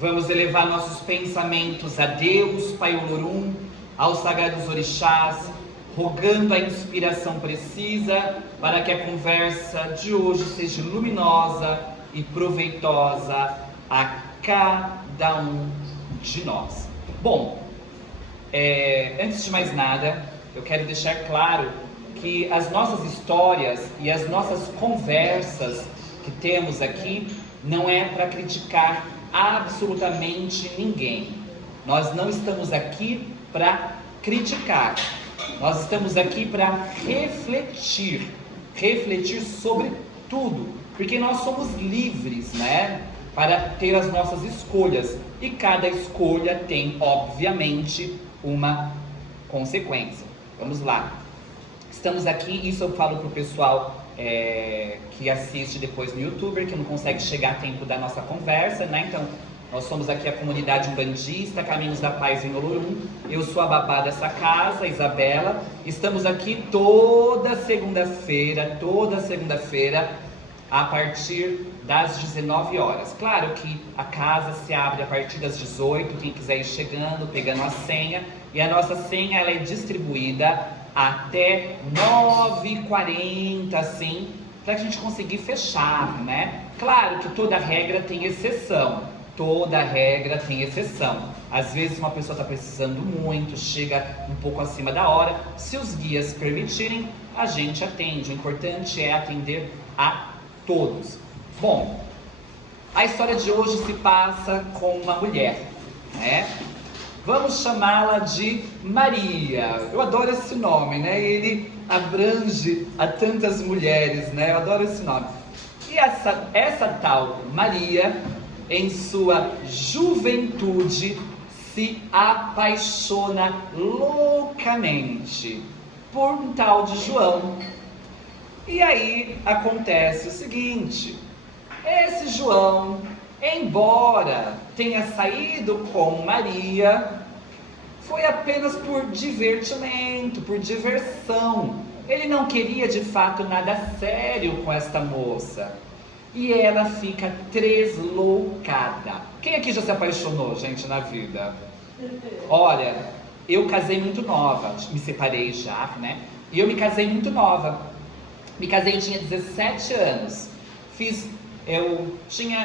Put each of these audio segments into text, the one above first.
Vamos elevar nossos pensamentos a Deus, Pai Olorum, aos sagrados orixás, rogando a inspiração precisa para que a conversa de hoje seja luminosa e proveitosa a cada um de nós. Bom, antes de mais nada, eu quero deixar claro que as nossas histórias e as nossas conversas que temos aqui não é para criticar absolutamente ninguém. Nós não estamos aqui para criticar, nós estamos aqui para refletir sobre tudo, porque nós somos livres, né, para ter as nossas escolhas, e cada escolha tem, obviamente, uma consequência. Vamos lá. Estamos aqui, isso eu falo para o pessoal que assiste depois no YouTube, que não consegue chegar a tempo da nossa conversa, né? Então, nós somos aqui a comunidade umbandista, Caminhos da Paz em Olorum. Eu sou a babá dessa casa, Isabela. Estamos aqui toda segunda-feira, a partir das 19 horas. Claro que a casa se abre a partir das 18, quem quiser ir chegando, pegando a senha. E a nossa senha, ela é distribuída até 9h40, assim, para a gente conseguir fechar, né? Claro que toda regra tem exceção. Às vezes uma pessoa está precisando muito, chega um pouco acima da hora. Se os guias permitirem, a gente atende. O importante é atender a todos. Bom, a história de hoje se passa com uma mulher, né? Vamos chamá-la de Maria. Eu adoro esse nome, né? Ele abrange a tantas mulheres, né? Eu adoro esse nome. E essa tal Maria, em sua juventude, se apaixona loucamente por um tal de João. E aí acontece o seguinte: esse João, embora tenha saído com Maria, foi apenas por divertimento, por diversão. Ele não queria de fato nada sério com esta moça. E ela fica tresloucada. Quem aqui já se apaixonou, gente, na vida? Olha, eu casei muito nova, me separei já, né? E eu me casei muito nova. Me casei, eu tinha 17 anos.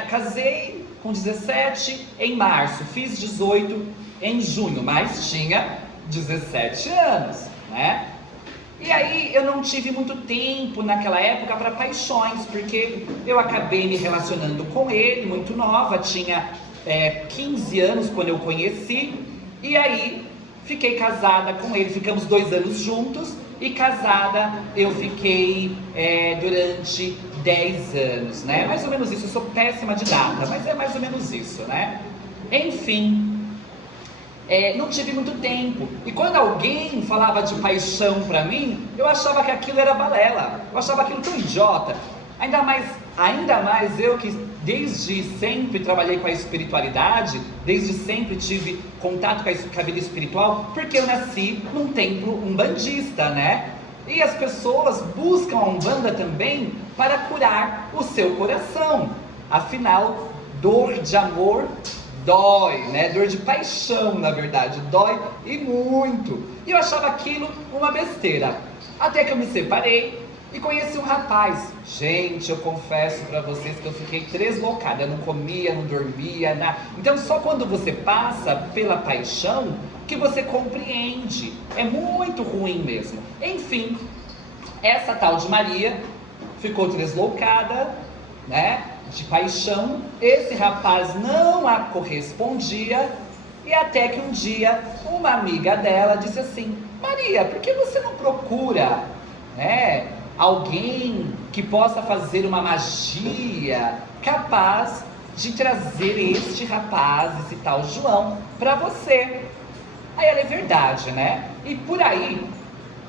Casei com 17 em março, fiz 18 em junho, mas tinha 17 anos, né? E aí eu não tive muito tempo naquela época para paixões, porque eu acabei me relacionando com ele muito nova, tinha 15 anos quando eu conheci, e aí fiquei casada com ele, ficamos 2 anos juntos, e casada eu fiquei durante 10 anos, né? Mais ou menos isso, eu sou péssima de data, mas é mais ou menos isso, né? Enfim, não tive muito tempo. E quando alguém falava de paixão pra mim, eu achava que aquilo era balela. Eu achava aquilo tão idiota. Ainda mais eu que desde sempre trabalhei com a espiritualidade, desde sempre tive contato com a vida espiritual, porque eu nasci num templo umbandista, né? E as pessoas buscam a Umbanda também para curar o seu coração. Afinal, dor de amor dói, né? Dor de paixão, na verdade, dói e muito. E eu achava aquilo uma besteira. Até que eu me separei e conheci um rapaz. Gente, eu confesso pra vocês que eu fiquei tresloucada. Eu não comia, não dormia, nada. Então só quando você passa pela paixão que você compreende. É muito ruim mesmo. Enfim, essa tal de Maria ficou tresloucada, né? De paixão. Esse rapaz não a correspondia, e até que um dia uma amiga dela disse assim: Maria, por que você não procura, né, alguém que possa fazer uma magia capaz de trazer este rapaz, esse tal João, para você? Aí ela: é verdade, né? E por aí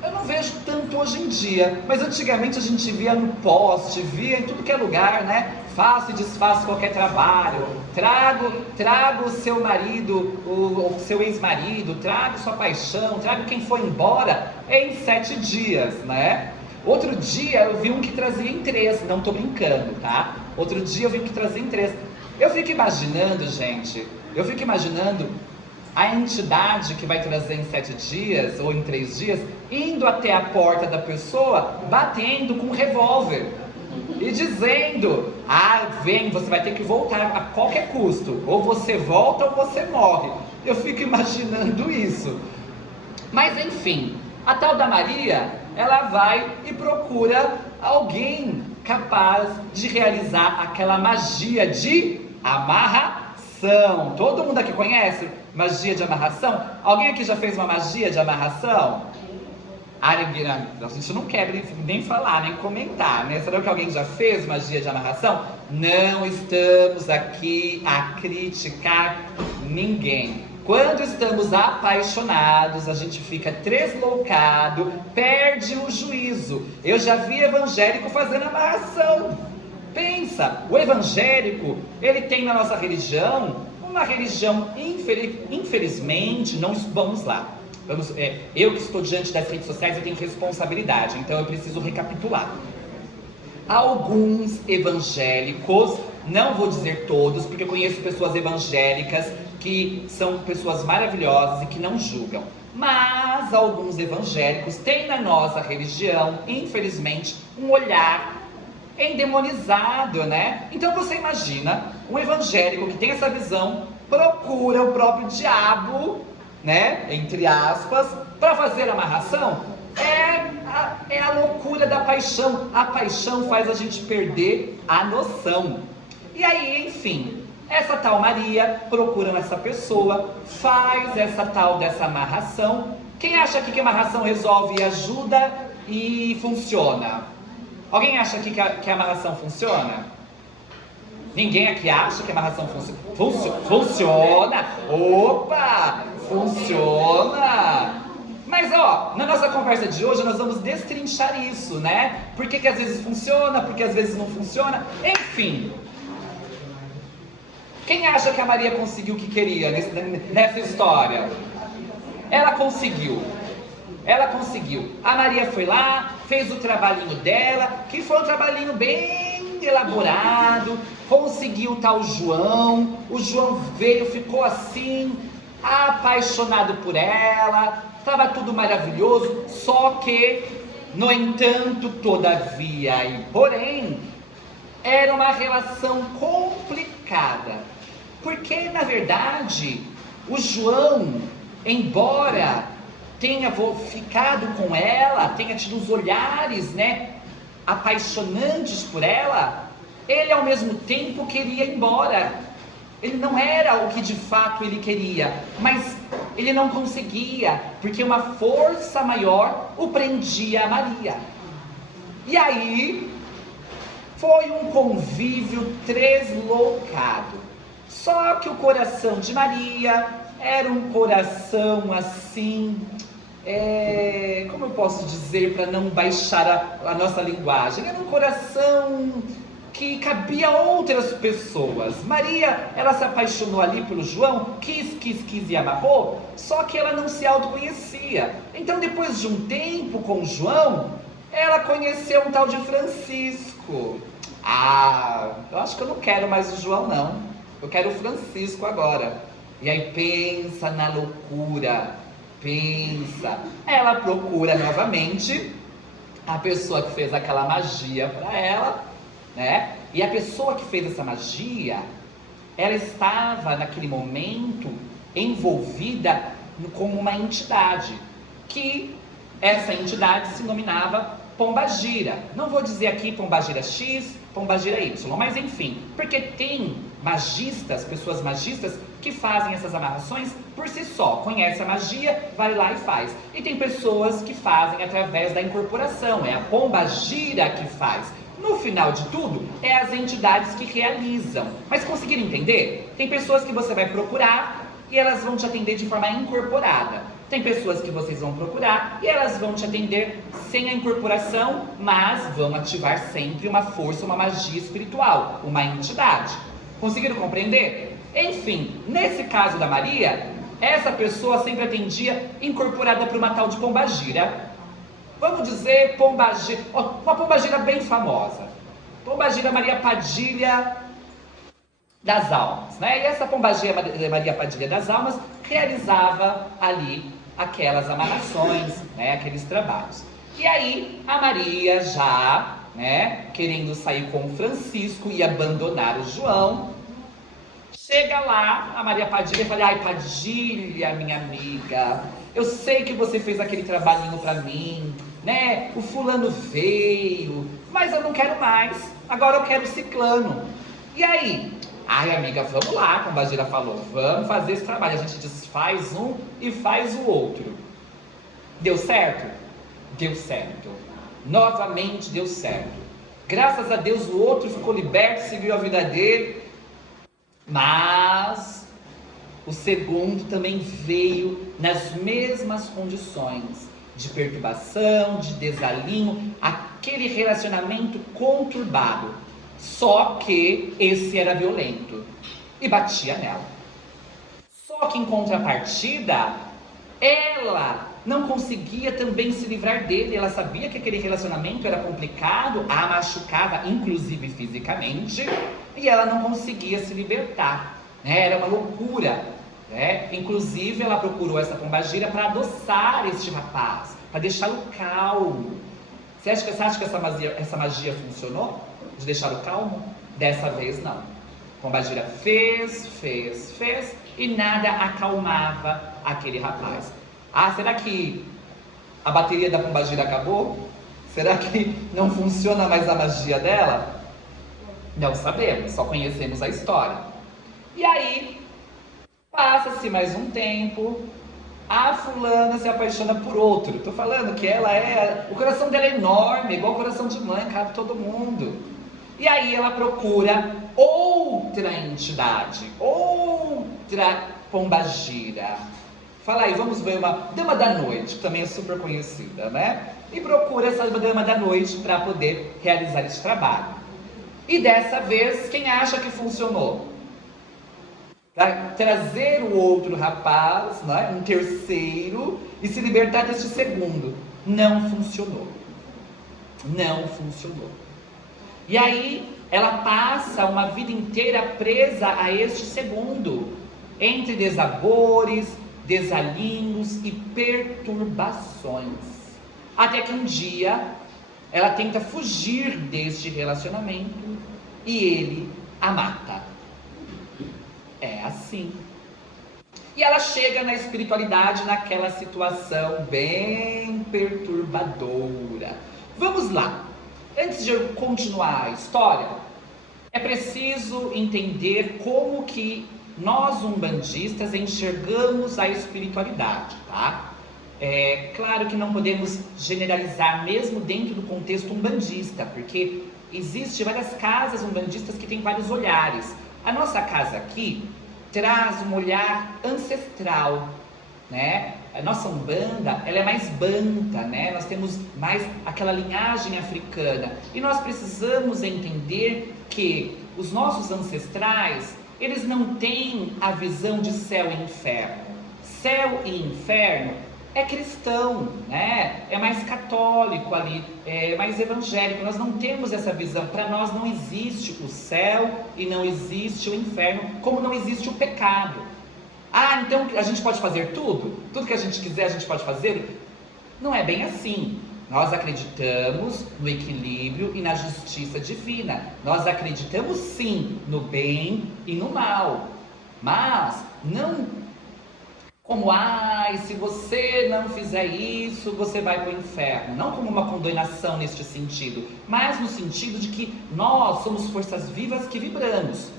eu não vejo tanto hoje em dia, mas antigamente a gente via no poste, via em tudo que é lugar, né? Faço e desfaço qualquer trabalho, trago o seu marido, o seu ex-marido, trago sua paixão, trago quem foi embora em 7 dias, né? Outro dia eu vi um que trazia em 3, não tô brincando, tá? Outro dia eu vi um que trazia em 3. Eu fico imaginando, gente, a entidade que vai trazer em 7 dias ou em 3 dias, indo até a porta da pessoa, batendo com um revólver e dizendo: ah, vem, você vai ter que voltar a qualquer custo, ou você volta ou você morre. Eu fico imaginando isso. Mas enfim, a tal da Maria, ela vai e procura alguém capaz de realizar aquela magia de amarração. Todo mundo aqui conhece magia de amarração? Alguém aqui já fez uma magia de amarração? A gente não quer nem falar, nem comentar, né? Será que alguém já fez magia de amarração? Não estamos aqui a criticar ninguém. Quando estamos apaixonados, a gente fica tresloucado, perde o juízo. Eu já vi evangélico fazendo amarração. Pensa, o evangélico, ele tem na nossa religião, uma religião, infelizmente, não vamos lá. Eu que estou diante das redes sociais, eu tenho responsabilidade, então eu preciso recapitular. Alguns evangélicos, não vou dizer todos, porque eu conheço pessoas evangélicas que são pessoas maravilhosas e que não julgam. Mas alguns evangélicos têm na nossa religião, infelizmente, um olhar endemonizado, né? Então você imagina um evangélico que tem essa visão, procura o próprio diabo, né? Entre aspas, para fazer amarração. É a loucura da paixão. A paixão faz a gente perder a noção. E aí, enfim, essa tal Maria procura essa pessoa, faz essa tal dessa amarração. Quem acha aqui que a amarração resolve, ajuda e funciona? Alguém acha aqui que a amarração funciona? Ninguém aqui acha que a amarração funciona? Funciona! Opa! Funciona! Mas ó, na nossa conversa de hoje nós vamos destrinchar isso, né? Por que às vezes funciona, por que às vezes não funciona, enfim. Quem acha que a Maria conseguiu o que queria nessa história? Ela conseguiu. Ela conseguiu. A Maria foi lá, fez o trabalhinho dela, que foi um trabalhinho bem elaborado, conseguiu o tal João. O João veio, ficou assim, apaixonado por ela, estava tudo maravilhoso, só que, no entanto, todavia e porém, era uma relação complicada, porque na verdade, o João, embora tenha ficado com ela, tenha tido os olhares, né, apaixonantes por ela, ele ao mesmo tempo queria ir embora. Ele não era o que de fato ele queria, mas ele não conseguia, porque uma força maior o prendia a Maria. E aí, foi um convívio tresloucado. Só que o coração de Maria era um coração assim, como eu posso dizer para não baixar a nossa linguagem? Era um coração que cabia a outras pessoas. Maria, ela se apaixonou ali pelo João, quis e amarrou, só que ela não se autoconhecia. Então depois de um tempo com o João, ela conheceu um tal de Francisco. Ah, eu acho que eu não quero mais o João não, eu quero o Francisco agora. E aí pensa na loucura, pensa. Ela procura novamente a pessoa que fez aquela magia para ela, né? E a pessoa que fez essa magia, ela estava naquele momento envolvida como uma entidade, que essa entidade se denominava Pombagira. Não vou dizer aqui Pombagira X, Pombagira Y, mas enfim, porque tem magistas, pessoas magistas que fazem essas amarrações por si só, conhece a magia, vai lá e faz. E tem pessoas que fazem através da incorporação, é a Pombagira que faz. No final de tudo, é as entidades que realizam. Mas conseguiram entender? Tem pessoas que você vai procurar e elas vão te atender de forma incorporada. Tem pessoas que vocês vão procurar e elas vão te atender sem a incorporação, mas vão ativar sempre uma força, uma magia espiritual, uma entidade. Conseguiram compreender? Enfim, nesse caso da Maria, essa pessoa sempre atendia incorporada por uma tal de Pombagira. Vamos dizer Pombagira, uma Pombagira bem famosa. Pombagira Maria Padilha das Almas, né? E essa pombagira Maria Padilha das Almas realizava ali aquelas amarrações, né? Aqueles trabalhos. E aí a Maria já, né? Querendo sair com o Francisco e abandonar o João, chega lá a Maria Padilha e fala: ai, Padilha, minha amiga, eu sei que você fez aquele trabalhinho pra mim, né? O fulano veio, mas eu não quero mais, agora eu quero o ciclano. E aí? Ai, amiga, vamos lá, como a Gira falou, vamos fazer esse trabalho. A gente desfaz um e faz o outro. Deu certo? Deu certo. Novamente deu certo. Graças a Deus o outro ficou liberto, seguiu a vida dele. Mas o segundo também veio nas mesmas condições de perturbação, de desalinho, aquele relacionamento conturbado. Só que esse era violento e batia nela. Só que em contrapartida, ela não conseguia também se livrar dele. Ela sabia que aquele relacionamento era complicado, a machucava, inclusive fisicamente, e ela não conseguia se libertar, né? Era uma loucura, né? Inclusive ela procurou essa pombagira para adoçar este rapaz, para deixá-lo calmo. Você acha que essa magia funcionou? De deixá-lo calmo? Dessa vez não. Pombagira fez e nada acalmava aquele rapaz. Ah, será que a bateria da pombagira acabou? Será que não funciona mais a magia dela? Não sabemos, só conhecemos a história. E aí, passa-se mais um tempo, a fulana se apaixona por outro. Tô falando que o coração dela é enorme, igual o coração de mãe, cabe todo mundo. E aí ela procura outra entidade, outra pombagira. Fala aí, vamos ver uma Dama da Noite, que também é super conhecida, né? E procura essa Dama da Noite para poder realizar esse trabalho. E dessa vez, quem acha que funcionou? Para trazer o outro rapaz, né, um terceiro, e se libertar deste segundo. Não funcionou. Não funcionou. E aí, ela passa uma vida inteira presa a este segundo, entre desabores, desalinhos e perturbações. Até que um dia, ela tenta fugir deste relacionamento e ele a mata. É assim. E ela chega na espiritualidade naquela situação bem perturbadora. Vamos lá. Antes de eu continuar a história, é preciso entender como que nós umbandistas enxergamos a espiritualidade, tá? É claro que não podemos generalizar mesmo dentro do contexto umbandista, porque existem várias casas umbandistas que têm vários olhares. A nossa casa aqui traz um olhar ancestral, né? A nossa Umbanda, ela é mais banta, né? Nós temos mais aquela linhagem africana. E nós precisamos entender que os nossos ancestrais, eles não têm a visão de céu e inferno. Céu e inferno é cristão, né? É mais católico ali, é mais evangélico. Nós não temos essa visão. Para nós não existe o céu e não existe o inferno, como não existe o pecado. Ah, então a gente pode fazer tudo? Tudo que a gente quiser a gente pode fazer? Não é bem assim. Nós acreditamos no equilíbrio e na justiça divina. Nós acreditamos sim no bem e no mal. Mas não como, se você não fizer isso, você vai para o inferno. Não como uma condenação neste sentido, mas no sentido de que nós somos forças vivas que vibramos.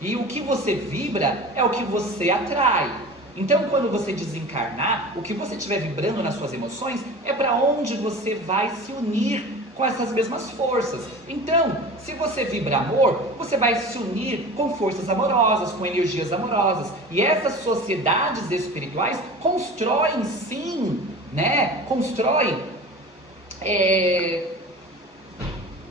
E o que você vibra é o que você atrai. Então, quando você desencarnar, o que você estiver vibrando nas suas emoções é para onde você vai se unir com essas mesmas forças. Então, se você vibra amor, você vai se unir com forças amorosas, com energias amorosas. E essas sociedades espirituais constroem sim, né? Constroem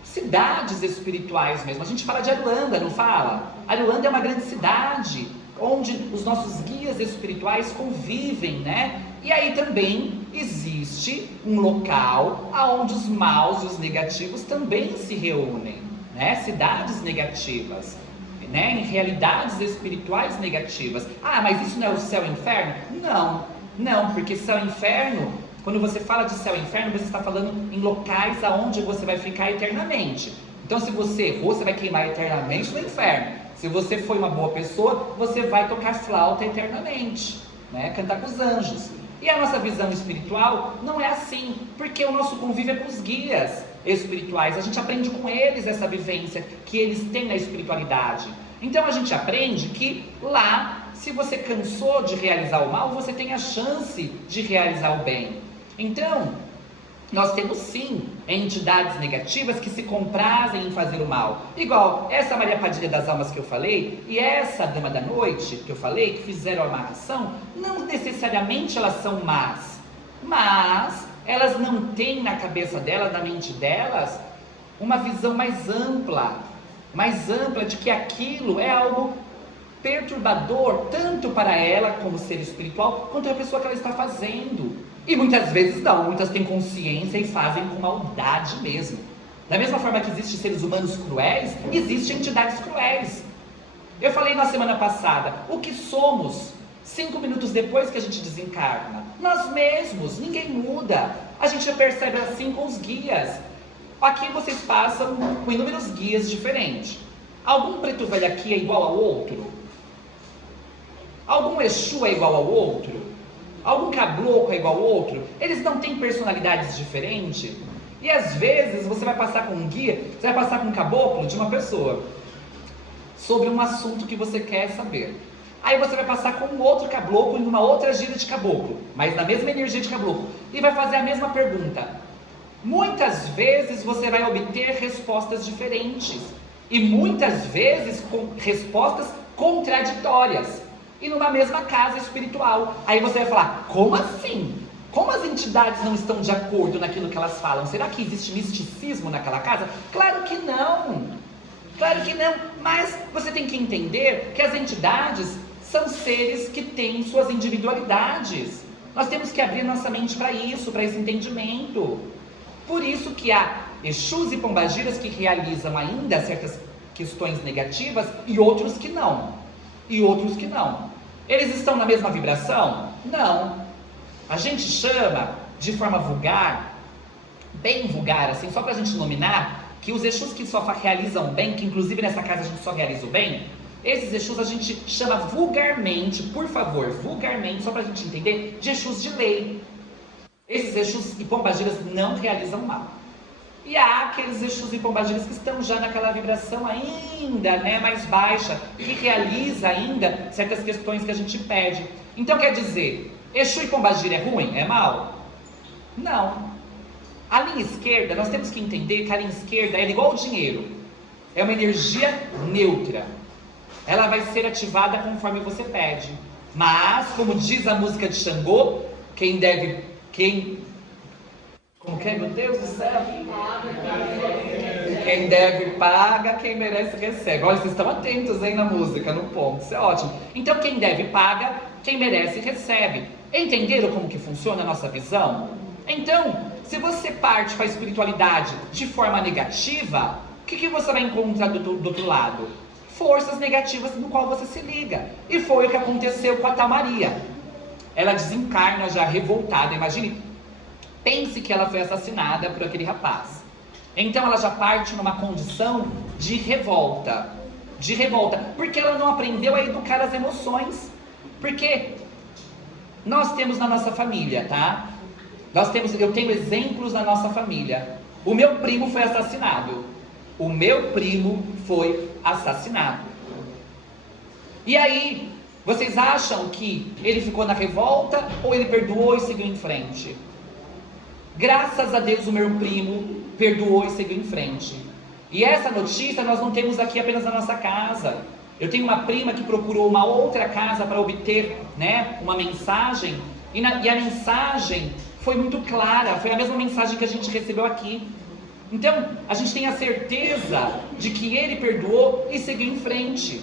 cidades espirituais mesmo. A gente fala de Aruanda, não fala? Aruanda é uma grande cidade onde os nossos guias espirituais convivem, né? E aí também existe um local onde os maus e os negativos também se reúnem, né? Cidades negativas. né, em realidades espirituais negativas. Ah, mas isso não é o céu e inferno? Não, porque céu e inferno, quando você fala de céu e inferno, você está falando em locais aonde você vai ficar eternamente. Então, se você errou, você vai queimar eternamente no inferno. Se você foi uma boa pessoa, você vai tocar flauta eternamente, né, cantar com os anjos. E a nossa visão espiritual não é assim, porque o nosso convívio é com os guias espirituais. A gente aprende com eles essa vivência que eles têm na espiritualidade. Então a gente aprende que lá, se você cansou de realizar o mal, você tem a chance de realizar o bem. Então, nós temos sim entidades negativas que se comprazem em fazer o mal. Igual essa Maria Padilha das Almas que eu falei, e essa Dama da Noite que eu falei, que fizeram a amarração, não necessariamente elas são más, mas elas não têm na cabeça delas, na mente delas, uma visão mais ampla de que aquilo é algo perturbador, tanto para ela como ser espiritual, quanto a pessoa que ela está fazendo. E muitas vezes não, muitas têm consciência e fazem com maldade mesmo. Da mesma forma que existem seres humanos cruéis, existem entidades cruéis. Eu falei na semana passada, o que somos 5 minutos depois que a gente desencarna? Nós mesmos, ninguém muda. A gente percebe assim com os guias. Aqui vocês passam com inúmeros guias diferentes. Algum preto velho aqui é igual ao outro? Algum Exu é igual ao outro? Algum caboclo é igual ao outro? Eles não têm personalidades diferentes? E às vezes você vai passar com um guia, você vai passar com um caboclo de uma pessoa sobre um assunto que você quer saber. Aí você vai passar com um outro caboclo em uma outra gíria de caboclo, mas na mesma energia de caboclo, e vai fazer a mesma pergunta. Muitas vezes você vai obter respostas diferentes, e muitas vezes com respostas contraditórias, e numa mesma casa espiritual. Aí você vai falar, como assim? Como as entidades não estão de acordo naquilo que elas falam? Será que existe misticismo naquela casa? Claro que não! Claro que não! Mas você tem que entender que as entidades são seres que têm suas individualidades. Nós temos que abrir nossa mente para isso, para esse entendimento. Por isso que há Exus e Pombagiras que realizam ainda certas questões negativas e outros que não. Eles estão na mesma vibração? Não. A gente chama de forma vulgar, bem vulgar, assim, só pra gente nominar, que os Exus que só realizam bem, que inclusive nessa casa a gente só realiza o bem, esses Exus a gente chama vulgarmente, por favor, vulgarmente, só pra gente entender, de Exus de lei. Esses Exus e Pombagiras não realizam mal. E há aqueles Exus e Pombagiras que estão já naquela vibração ainda, né, mais baixa, que realiza ainda certas questões que a gente pede. Então quer dizer, Exu e Pombagira é ruim? É mal? Não. A linha esquerda, nós temos que entender que a linha esquerda é igual ao dinheiro. É uma energia neutra. Ela vai ser ativada conforme você pede. Mas, como diz a música de Xangô, como que é, meu Deus do céu? Quem deve paga, quem merece recebe. Olha, vocês estão atentos aí na música, no ponto, isso é ótimo. Então quem deve paga, quem merece recebe. Entenderam como que funciona a nossa visão? Então, se você parte para a espiritualidade de forma negativa, o que você vai encontrar do outro lado? Forças negativas no qual você se liga. E foi o que aconteceu com a Tamaria. Ela desencarna já revoltada, imagine. Pense que ela foi assassinada por aquele rapaz. Então ela já parte numa condição de revolta. Porque ela não aprendeu a educar as emoções. Porque nós temos na nossa família, tá? Eu tenho exemplos na nossa família. O meu primo foi assassinado. E aí, vocês acham que ele ficou na revolta ou ele perdoou e seguiu em frente? Graças a Deus o meu primo perdoou e seguiu em frente. E essa notícia nós não temos aqui apenas na nossa casa. Eu tenho uma prima que procurou uma outra casa para obter, né, uma mensagem. E a mensagem foi muito clara, foi a mesma mensagem que a gente recebeu aqui. Então, a gente tem a certeza de que ele perdoou e seguiu em frente.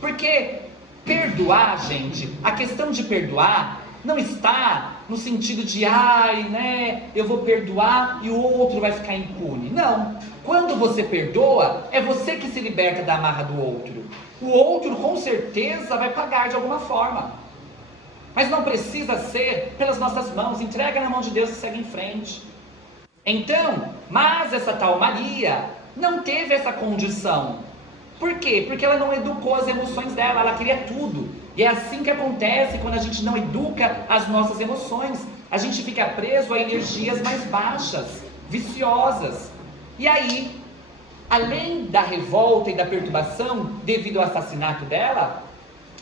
Porque perdoar, gente, a questão de perdoar não está no sentido de, eu vou perdoar e o outro vai ficar impune. Não. Quando você perdoa, é você que se liberta da amarra do outro. O outro, com certeza, vai pagar de alguma forma. Mas não precisa ser pelas nossas mãos. Entrega na mão de Deus e segue em frente. Então, mas essa tal Maria não teve essa condição. Por quê? Porque ela não educou as emoções dela, ela queria tudo. E é assim que acontece quando a gente não educa as nossas emoções. A gente fica preso a energias mais baixas, viciosas. E aí, além da revolta e da perturbação devido ao assassinato dela,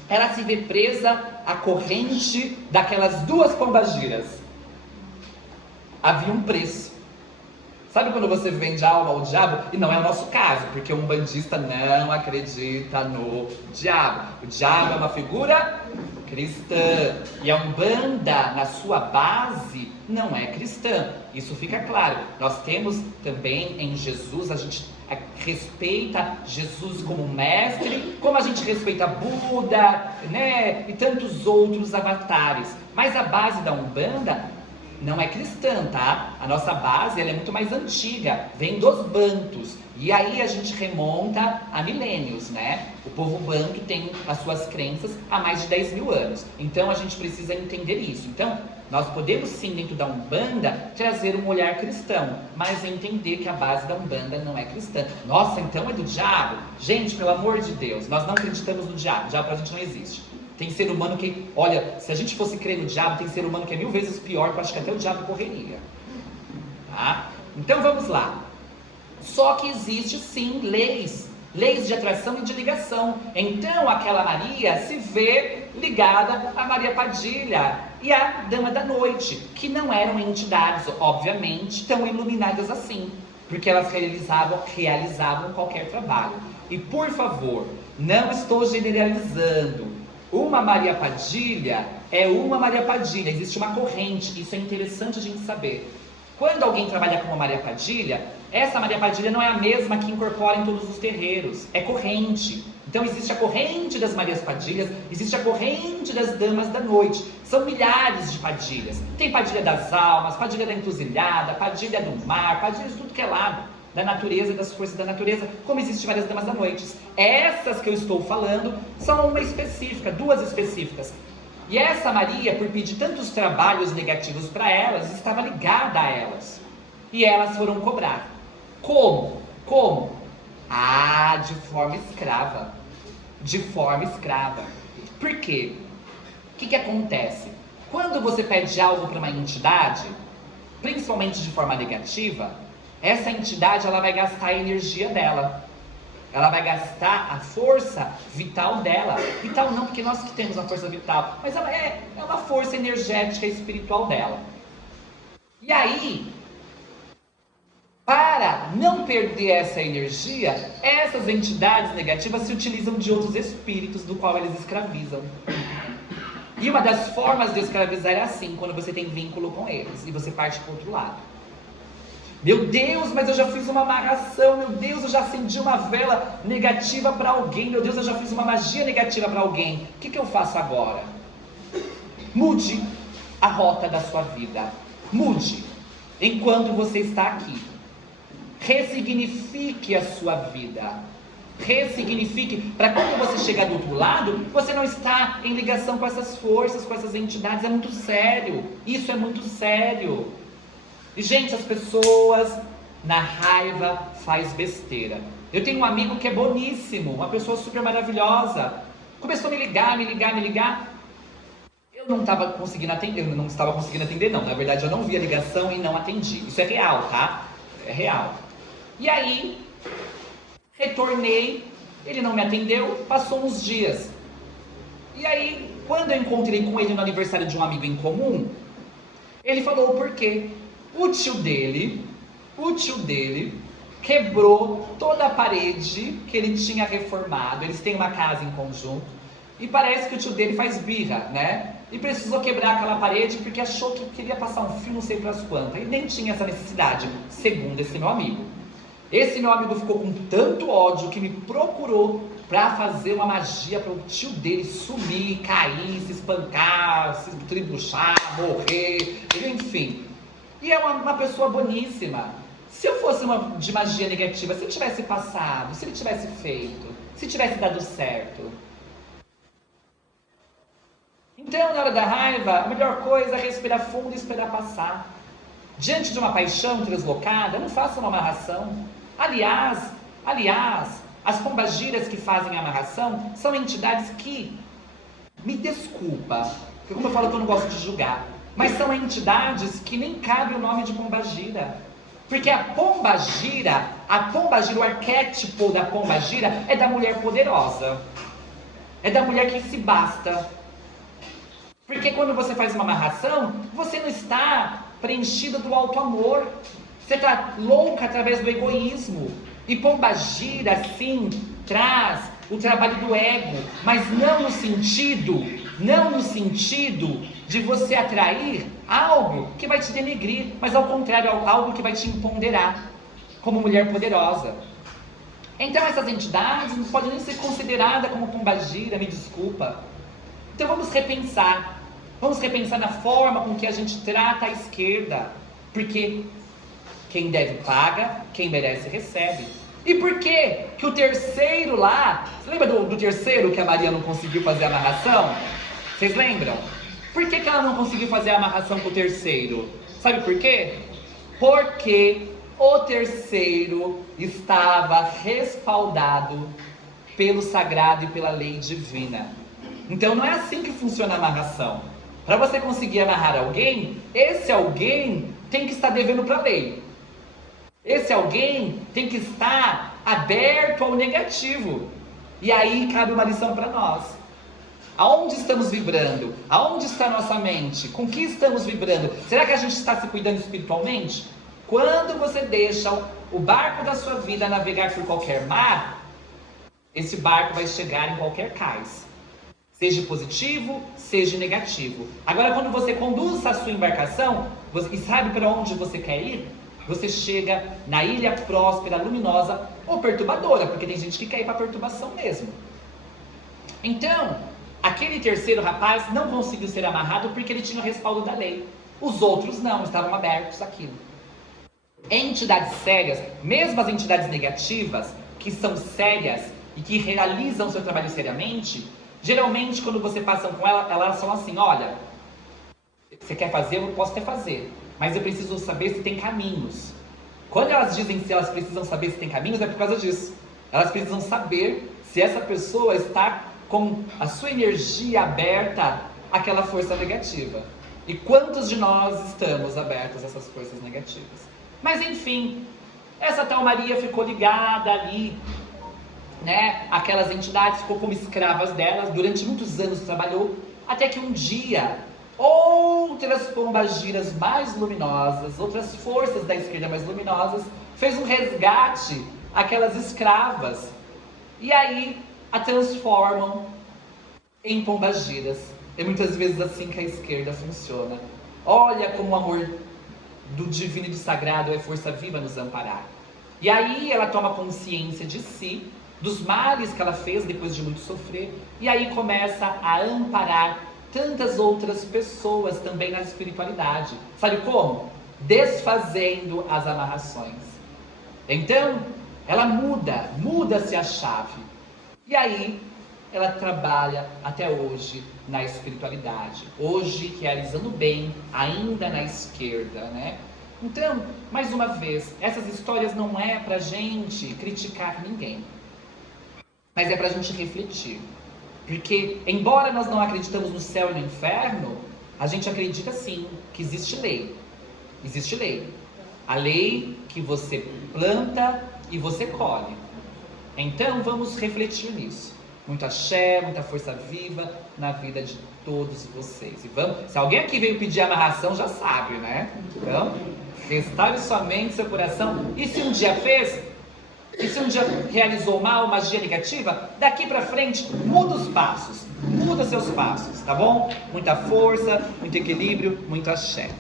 ela se vê presa à corrente daquelas duas pombagiras. Havia um preço. Sabe quando você vende alma ao diabo? E não é o nosso caso, porque um umbandista não acredita no diabo. O diabo é uma figura cristã. E a Umbanda, na sua base, não é cristã. Isso fica claro. Nós temos também em Jesus, a gente respeita Jesus como mestre, como a gente respeita Buda, né? E tantos outros avatares. Mas a base da Umbanda não é cristã, tá? A nossa base ela é muito mais antiga, vem dos bantus. E aí a gente remonta a milênios, né? O povo bantu tem as suas crenças há mais de 10 mil anos. Então a gente precisa entender isso. Então, nós podemos sim, dentro da Umbanda, trazer um olhar cristão, mas entender que a base da Umbanda não é cristã. Nossa, então é do diabo? Gente, pelo amor de Deus, nós não acreditamos no diabo. O diabo pra gente não existe. Tem ser humano que, olha, se a gente fosse crer no diabo, tem ser humano que é 1000 vezes pior, que eu acho que até o diabo correria. Tá? Então vamos lá. Só que existe sim leis de atração e de ligação. Então aquela Maria se vê ligada a Maria Padilha e a Dama da Noite, que não eram entidades, obviamente, tão iluminadas assim, porque elas realizavam qualquer trabalho. E por favor, não estou generalizando. Uma Maria Padilha é uma Maria Padilha, existe uma corrente, isso é interessante a gente saber. Quando alguém trabalha com uma Maria Padilha, essa Maria Padilha não é a mesma que incorpora em todos os terreiros, é corrente. Então existe a corrente das Marias Padilhas, existe a corrente das Damas da Noite. São milhares de Padilhas. Tem Padilha das Almas, Padilha da Encruzilhada, Padilha do Mar, Padilha de tudo que é lado. Da natureza e das forças da natureza, como existem várias Damas da Noite. Essas que eu estou falando são uma específica, duas específicas. E essa Maria, por pedir tantos trabalhos negativos para elas, estava ligada a elas. E elas foram cobrar. Como? Como? De forma escrava. De forma escrava. Por quê? O que acontece? Quando você pede algo para uma entidade, principalmente de forma negativa, essa entidade ela vai gastar a energia dela. Ela vai gastar a força vital dela. Vital não, porque nós que temos a força vital, mas ela é uma força energética e espiritual dela. E aí, para não perder essa energia, essas entidades negativas se utilizam de outros espíritos do qual eles escravizam. E uma das formas de escravizar é assim, quando você tem vínculo com eles e você parte para o outro lado. Meu Deus, mas eu já fiz uma amarração, meu Deus, eu já acendi uma vela negativa para alguém, meu Deus, eu já fiz uma magia negativa para alguém. O que eu faço agora? Mude a rota da sua vida. Mude enquanto você está aqui. Ressignifique a sua vida. Ressignifique, para quando você chegar do outro lado, você não está em ligação com essas forças, com essas entidades. É muito sério, isso é muito sério. E gente, as pessoas na raiva faz besteira. Eu tenho um amigo que é boníssimo, uma pessoa super maravilhosa. Começou a me ligar. Eu não estava conseguindo atender, não. Na verdade, eu não vi a ligação e não atendi. Isso é real, tá? É real. E aí, retornei, ele não me atendeu, passou uns dias. E aí, quando eu encontrei com ele no aniversário de um amigo em comum, ele falou o porquê. O tio dele quebrou toda a parede que ele tinha reformado. Eles têm uma casa em conjunto. E parece que o tio dele faz birra, né? E precisou quebrar aquela parede porque achou que queria passar um fio não sei para as quantas. E nem tinha essa necessidade, segundo esse meu amigo. Esse meu amigo ficou com tanto ódio que me procurou para fazer uma magia para o tio dele sumir, cair, se espancar, se tribuchar, morrer, enfim. E é uma pessoa boníssima. Se eu fosse uma de magia negativa, se eu tivesse passado, se ele tivesse feito, se tivesse dado certo. Então, na hora da raiva, a melhor coisa é respirar fundo e esperar passar. Diante de uma paixão translocada, não faça uma amarração. Aliás, as pombagiras que fazem a amarração são entidades que, me desculpa, porque como eu falo que eu não gosto de julgar, mas são entidades que nem cabe o nome de pombagira. Porque a pombagira, o arquétipo da pombagira é da mulher poderosa. É da mulher que se basta. Porque quando você faz uma amarração, você não está preenchida do alto amor. Você está louca através do egoísmo. E pombagira, sim, traz o trabalho do ego, mas não no sentido de você atrair algo que vai te denegrir, mas ao contrário, algo que vai te empoderar, como mulher poderosa. Então essas entidades não podem nem ser consideradas como pombagira, me desculpa. Então vamos repensar na forma com que a gente trata a esquerda, porque quem deve paga, quem merece recebe. E por que o terceiro lá, você lembra do terceiro que a Maria não conseguiu fazer a amarração? Vocês lembram? Por que ela não conseguiu fazer a amarração com o terceiro? Sabe por quê? Porque o terceiro estava respaldado pelo sagrado e pela lei divina. Então não é assim que funciona a amarração. Para você conseguir amarrar alguém, esse alguém tem que estar devendo para a lei. Esse alguém tem que estar aberto ao negativo. E aí cabe uma lição para nós. Aonde estamos vibrando? Aonde está a nossa mente? Com que estamos vibrando? Será que a gente está se cuidando espiritualmente? Quando você deixa o barco da sua vida navegar por qualquer mar, esse barco vai chegar em qualquer cais. Seja positivo, seja negativo. Agora, quando você conduz a sua embarcação e sabe para onde você quer ir, você chega na ilha próspera, luminosa ou perturbadora, porque tem gente que quer ir para perturbação mesmo. Então, aquele terceiro rapaz não conseguiu ser amarrado porque ele tinha o respaldo da lei. Os outros não, estavam abertos àquilo. Entidades sérias, mesmo as entidades negativas, que são sérias e que realizam seu trabalho seriamente, geralmente quando você passa com elas falam assim, olha, você quer fazer, eu posso até fazer, mas eu preciso saber se tem caminhos. Quando elas dizem que elas precisam saber se tem caminhos, é por causa disso. Elas precisam saber se essa pessoa está com a sua energia aberta àquela força negativa. E quantos de nós estamos abertos a essas forças negativas? Mas enfim, essa tal Maria ficou ligada ali, né? Aquelas entidades, ficou como escravas delas, durante muitos anos trabalhou, até que um dia outras pombagiras mais luminosas, outras forças da esquerda mais luminosas, fez um resgate àquelas escravas. E aí a transformam em pombagiras. É muitas vezes assim que a esquerda funciona. Olha como o amor do divino e do sagrado é força viva nos amparar. E aí ela toma consciência de si, dos males que ela fez depois de muito sofrer, e aí começa a amparar tantas outras pessoas também na espiritualidade. Sabe como? Desfazendo as amarrações. Então, ela muda-se a chave. E aí, ela trabalha até hoje na espiritualidade. Hoje, realizando bem, ainda na esquerda, né? Então, mais uma vez, essas histórias não é pra gente criticar ninguém, mas é pra gente refletir. Porque, embora nós não acreditamos no céu e no inferno, a gente acredita sim que existe lei. Existe lei. A lei que você planta e você colhe. Então, vamos refletir nisso. Muito axé, muita força viva na vida de todos vocês. E vamos, se alguém aqui veio pedir amarração, já sabe, né? Então, restaure sua mente, seu coração. E se um dia fez, e se um dia realizou mal, magia negativa, daqui pra frente, muda os passos. Muda seus passos, tá bom? Muita força, muito equilíbrio, muito axé.